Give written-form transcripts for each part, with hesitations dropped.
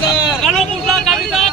కలకుంట్ల కవిత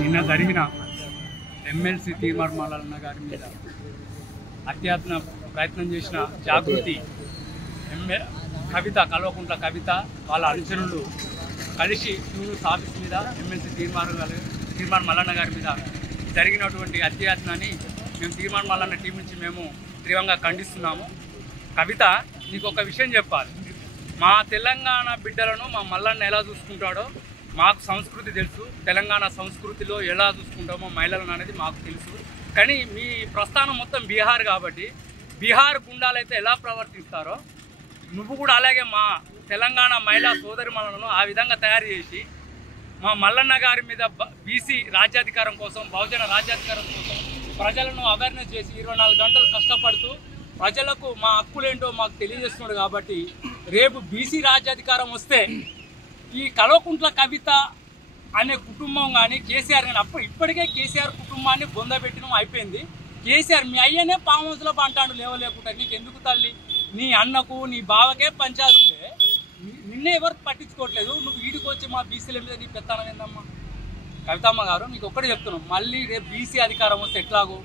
నిన్న జరిగిన ఎమ్మెల్సీ తీర్మార్ మల్లన్న గారి మీద హత్యాత్మ ప్రయత్నం చేసిన జాగృతి కవిత కల్వకుంట్ల కవిత వాళ్ళ అనుచరులు కలిసి యూనిస్ ఆఫీస్ మీద ఎమ్మెల్సీ తీర్మార్ మల్లన్న గారి మీద జరిగినటువంటి హత్యాత్మని మేము తీర్మార్ మల్లన్న టీం నుంచి మేము తీవ్రంగా ఖండిస్తున్నాము. కవిత, నీకు ఒక విషయం చెప్పాలి. మా తెలంగాణ బిడ్డలను మా మల్లన్న ఎలా చూసుకుంటాడో మాకు సంస్కృతి తెలుసు. తెలంగాణ సంస్కృతిలో ఎలా చూసుకుంటామో మహిళలను అనేది మాకు తెలుసు. కానీ మీ ప్రస్థానం మొత్తం బీహార్ కాబట్టి బీహార్ గుండాలైతే ఎలా ప్రవర్తిస్తారో నువ్వు కూడా అలాగే మా తెలంగాణ మహిళా సోదరిమణులను ఆ విధంగా తయారు చేసి మా మల్లన్న గారి మీద బీసీ రాజ్యాధికారం కోసం, బహుజన రాజ్యాధికారం కోసం ప్రజలను అవేర్నెస్ చేసి 24 గంటలు కష్టపడుతూ ప్రజలకు మా హక్కులేంటో మాకు తెలియజేస్తున్నాడు. కాబట్టి రేపు బీసీ రాజ్యాధికారం వస్తే ఈ కల్వకుంట్ల కవిత అనే కుటుంబం కానీ కేసీఆర్ కానీ ఇప్పటికే కేసీఆర్ కుటుంబాన్ని బొందబెట్టడం అయిపోయింది. కేసీఆర్ మీ అయ్యనే ఫామ్ హౌస్లో అంటాడు లేవలేకుండా. నీకు ఎందుకు తల్లి? నీ అన్నకు నీ బావకే పంచాలు ఉండే నిన్నే ఎవరు పట్టించుకోవట్లేదు. నువ్వు వీడికి వచ్చి మా బీసీల మీద నీ పెత్తనం ఏందమ్మా? కవితమ్మ గారు, నీకు ఒక్కటే చెప్తున్నాం, మళ్ళీ రేపు బీసీ అధికారం వస్తే ఎట్లాగో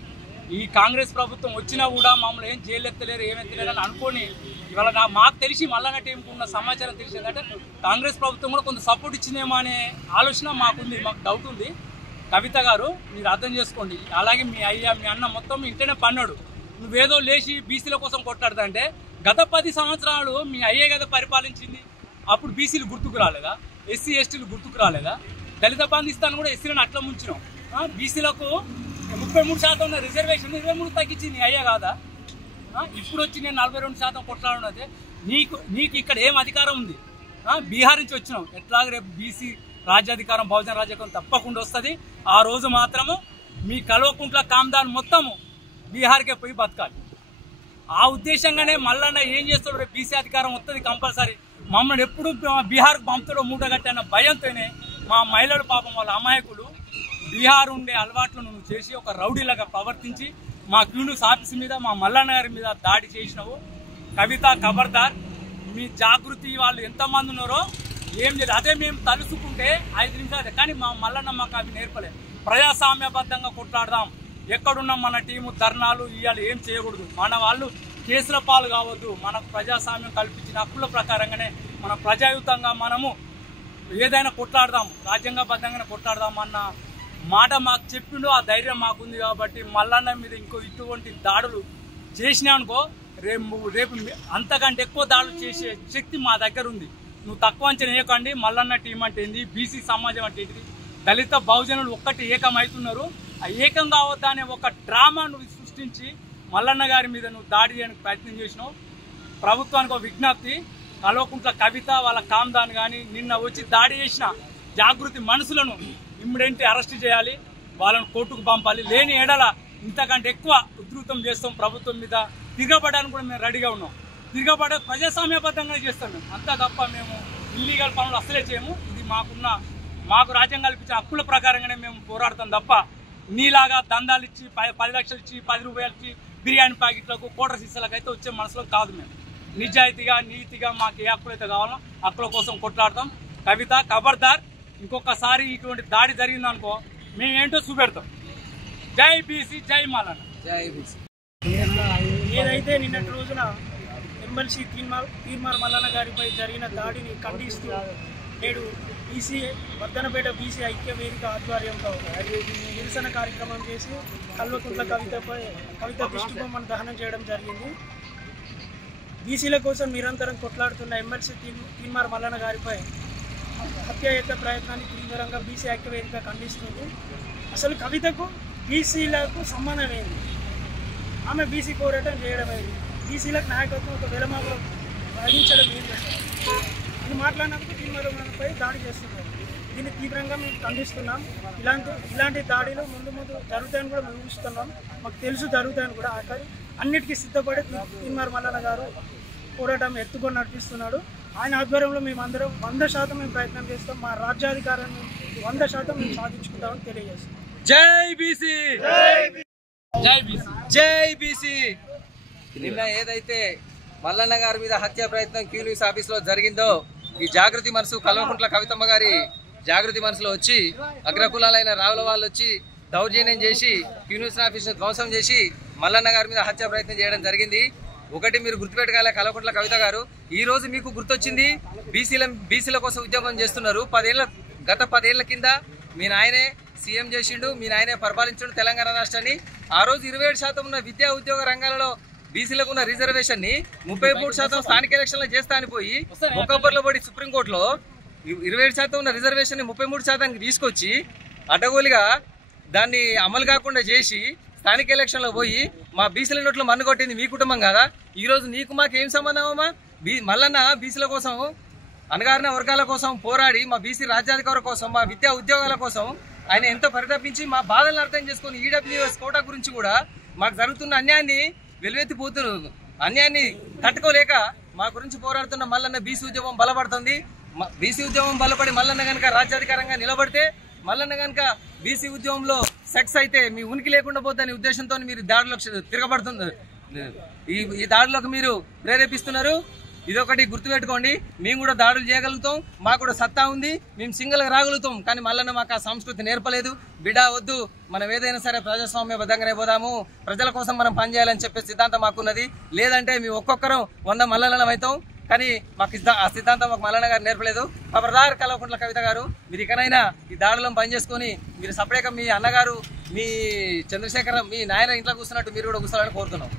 ఈ కాంగ్రెస్ ప్రభుత్వం వచ్చినా కూడా మమ్మల్ని ఏం జైలెత్తలేరు ఏమెత్తలేరు అని అనుకొని ఇవాళ మాకు తెలిసి మల్లన్న టీంకు ఉన్న సమాచారం తెలిసిందంటే కాంగ్రెస్ ప్రభుత్వం కూడా కొంత సపోర్ట్ ఇచ్చిందేమో అనే ఆలోచన మాకుంది, మాకు డౌట్ ఉంది. కవిత గారు, మీరు అర్థం చేసుకోండి. అలాగే మీ అయ్య మీ అన్న మొత్తం ఇంటనే పన్నాడు. నువ్వేదో లేచి బీసీల కోసం కొట్లాడుతుంటే గత 10 సంవత్సరాలు మీ అయ్యే కదా పరిపాలించింది. అప్పుడు బీసీలు గుర్తుకు రాలేదా? ఎస్సీ ఎస్టీలు గుర్తుకు రాలేదా? దళిత బంధు ఇస్తాను కూడా ఎస్సీలను అట్లా ముంచినాం. బీసీలకు 33% ఉన్న రిజర్వేషన్ 23 తగ్గించింది అయ్యా కాదా? ఇప్పుడు వచ్చి నేను 42% కొట్లాడినదే. నీకు ఇక్కడ ఏం అధికారం ఉంది? బీహార్ నుంచి వచ్చినాం. ఎట్లాగ రేపు బీసీ రాజ్యాధికారం, బహుజన రాజ్యాధికారం తప్పకుండా వస్తుంది. ఆ రోజు మాత్రము మీ కల్వకుంట్ల కామ్దాన్ మొత్తము బీహార్కే పోయి బతకాలి. ఆ ఉద్దేశంగానే మల్లన్న ఏం చేస్తాడు, రేపు బీసీ అధికారం వస్తుంది కంపల్సరీ. మమ్మల్ని ఎప్పుడు బీహార్కు పంపుతాడో మూటగట్టి అన్న భయంతోనే మా మహిళలు పాపం వాళ్ళ అమాయకులు బీహార్ ఉండే అలవాట్లను నువ్వు చేసి ఒక రౌడీలాగా ప్రవర్తించి మా యూనిస్ ఆఫీస్ మీద మా మల్లన్న గారి మీద దాడి చేసినావు. కవిత, ఖబర్దార్. మీ జాగృతి వాళ్ళు ఎంతమంది ఉన్నారో ఏం లేదు. అదే మేము తలుసుకుంటే 5 నిమిషాలు, కానీ మా మల్లన్న మాకు అవి నేర్పలేదు. ప్రజాస్వామ్యబద్ధంగా కొట్లాడదాం. ఎక్కడున్నా మన టీము ధర్నాలు ఇవాళ ఏం చేయకూడదు. మన వాళ్ళు కేసుల పాలు కావద్దు. మనకు ప్రజాస్వామ్యం కల్పించిన హక్కుల ప్రకారంగానే మన ప్రజాయుతంగా మనము ఏదైనా కొట్లాడదాం, రాజ్యాంగబద్ధంగానే కొట్లాడదాం అన్న మాట మాకు చెప్పిండు. ఆ ధైర్యం మాకుంది. కాబట్టి మల్లన్న మీద ఇంకో ఇటువంటి దాడులు చేసినా అనుకో రేపు అంతకంటే ఎక్కువ దాడులు చేసే శక్తి మా దగ్గర ఉంది. నువ్వు తక్కువ అంచనా వేయకండి. మల్లన్న టీం అంటే ఏంది, బీసీ సమాజం అంటే ఏంటిది, దళిత బహుజనులు ఒక్కటి ఏకమవుతున్నారు. ఆ ఏకం కావద్దా అనే ఒక డ్రామా నువ్వు సృష్టించి మల్లన్న గారి మీద నువ్వు దాడి చేయడానికి ప్రయత్నం చేసినావు. ప్రభుత్వానికి ఒక విజ్ఞప్తి, కల్వకుంట్ల కవిత వాళ్ళ కామ్దాన్ కానీ నిన్న వచ్చి దాడి చేసిన జాగృతి మనుషులను ఇమ్మీడియట్లీ అరెస్ట్ చేయాలి, వాళ్ళను కోర్టుకు పంపాలి. లేని ఎడల ఇంతకంటే ఎక్కువ ఉధృతం చేస్తాం. ప్రభుత్వం మీద తిరగబడడానికి కూడా మేము రెడీగా ఉన్నాం. తిరగబడే ప్రజాస్వామ్యబద్ధంగా చేస్తాం మేము, అంతా తప్ప మేము ఇల్లీగల్ పనులు అసలే చేయము. ఇది మాకు రాజ్యం కల్పించే హక్కుల ప్రకారంగానే మేము పోరాడతాం తప్ప నీలాగా దందాలు ఇచ్చి 10 లక్షలు ఇచ్చి 10 రూపాయలు ఇచ్చి బిర్యానీ ప్యాకెట్లకు కోటర్ సీసాలకు అయితే వచ్చే మనసులో కాదు. మేము నిజాయితీగా నీతిగా మాకు ఏ హక్కులు అయితే కావాలో హక్కుల కోసం కొట్లాడతాం. కవిత, ఖబర్దార్. ఇంకొకసారి ఇటువంటి దాడి జరిగిందనుకో మేమేంటో చూపెడతాం. జై బీసీ, జై మల్లన్న, జై బీసీ. ఏదైతే నిన్నటి రోజున ఎమ్మెల్సీ తీర్మార్ మల్లన్న గారిపై జరిగిన దాడిని ఖండిస్తూ నేడు బీసీ వర్ధనపేట బీసీ ఐక్య వేదిక ఆధ్వర్యంలో నిరసన కార్యక్రమం చేసి కల్వకుంట్ల కవిత దిష్టిబొమ్మను దహనం చేయడం జరిగింది. బీసీల కోసం నిరంతరం కొట్లాడుతున్న ఎమ్మెల్సీ తీన్మార్ మల్లన్న గారిపై హత్యాయత్న ప్రయత్నాన్ని తీవ్రంగా బీసీ ఐక్య వేదిక ఖండిస్తుంది. అసలు కవితకు బీసీలకు సంబంధం ఏంది? ఆమె బీసీ పోరాటం చేయడం ఏంది? బీసీలకు నాయకత్వం ఒక విరమలో వహించడం ఏంటంటే ఇది మాట్లాడినందుకు తీన్మార్పై దాడి చేస్తున్నారు. దీన్ని తీవ్రంగా మేము ఖండిస్తున్నాం. ఇలాంటి దాడిలు ముందు జరుగుతాయని కూడా మేము ఊహిస్తున్నాం. మాకు తెలుసు జరుగుతాయని కూడా. అన్నిటికీ సిద్ధపడి తీన్మార్ మల్లన్న గారు పోరాటం ఎత్తుకొని నడిపిస్తున్నాడు. ఆయన ఆధ్వర్యంలో మేమందరం 100% మేము ప్రయత్నం చేస్తాం. మా రాజ్యాధికారాన్ని 100% మేము సాధించుకుంటామని తెలియజేస్తాం. జై బీసీ, జై బీసీ, జై బీసీ. నిన్న ఏదైతే మల్లన్న గారి మీద హత్య ప్రయత్నం క్యూన్యూస్ ఆఫీస్లో జరిగిందో, ఈ జాగృతి మనసు కల్వకుంట్ల కవితమ్మ గారి జాగృతి మనసులో వచ్చి అగ్రకులాలైన రావుల వాళ్ళు వచ్చి దౌర్జన్యం చేసి క్యూన్యూస్ ఆఫీస్ ధ్వంసం చేసి మల్లన్న గారి మీద హత్య ప్రయత్నం చేయడం జరిగింది. ఒకటి మీరు గుర్తుపెట్టుకోవాలి, కల్వకుంట్ల కవిత గారు, ఈ రోజు మీకు గుర్తొచ్చింది. బీసీల కోసం ఉద్యమం చేస్తున్నారు. గత 10 ఏళ్ల కింద మీ నాయనే సీఎం చేసిండు, మీ నాయనే పరిపాలించిండు తెలంగాణ రాష్ట్రాన్ని. ఆ రోజు 27% ఉన్న విద్యా ఉద్యోగ రంగాలలో బీసీలకు ఉన్న రిజర్వేషన్ ని 33% స్థానిక ఎలక్షన్లో చేస్తా అని పోయి ఒక్కొక్కరిలో పడి సుప్రీంకోర్టులో 27% ఉన్న రిజర్వేషన్ ని 33% తీసుకొచ్చి అడ్డగోలుగా దాన్ని అమలు కాకుండా చేసి స్థానిక ఎలక్షన్లో పోయి మా బీసీల నోట్లో మన్ను కొట్టింది మీ కుటుంబం కదా. ఈ రోజు నీకు మాకు ఏం సంబంధమమ్మా? మల్లన్న బీసీల కోసం, అణగారిన వర్గాల కోసం పోరాడి మా బీసీ రాజ్యాధికారుల కోసం, మా విద్యా ఉద్యోగాల కోసం ఆయన ఎంతో పరితపించి మా బాధలను అర్థం చేసుకుని ఈడబ్ల్యూఎస్ కోటా గురించి కూడా మాకు జరుగుతున్న అన్యాయాన్ని వెలువెత్తిపోతున్నారు. అన్యాయాన్ని తట్టుకోలేక మా గురించి పోరాడుతున్న మల్లన్న బీసీ ఉద్యమం బలపడుతుంది. బీసీ ఉద్యమం బలపడి మల్లన్న కనుక రాజ్యాధికారంగా నిలబడితే, మల్లన్న కనుక బీసీ ఉద్యమంలో సెక్స్ అయితే మీ ఉనికి లేకుండా పోతుందనే ఉద్దేశంతో మీరు దాడిలోకి తిరగబడుతుంది. ఈ దాడిలోకి మీరు ప్రేరేపిస్తున్నారు. ఇదొకటి గుర్తుపెట్టుకోండి. మేము కూడా దాడులు చేయగలుగుతాం, మాకు కూడా సత్తా ఉంది, మేము సింగిల్గా రాగలుగుతాం. కానీ మల్లన్న మాకు ఆ సంస్కృతి నేర్పలేదు. బిడా వద్దు, మనం ఏదైనా సరే ప్రజాస్వామ్యబద్ధంగానే పోదాము, ప్రజల కోసం మనం పనిచేయాలని చెప్పే సిద్ధాంతం మాకున్నది. లేదంటే మేము ఒక్కొక్కరం 100 మల్లన్నలం అవుతాం. కానీ మాకు ఆ సిద్ధాంతం మాకు మల్లన్న గారు నేర్పలేదు. ఖబర్దార్ కల్వకుంట్ల కవిత గారు, మీరు ఇకనైనా ఈ దాడులను పనిచేసుకొని మీరు సపరేట్గా మీ అన్నగారు, మీ చంద్రశేఖర్, మీ నాయన ఇంట్లో కూర్చున్నట్టు మీరు కూడా కూర్చోవాలని కోరుతున్నాం.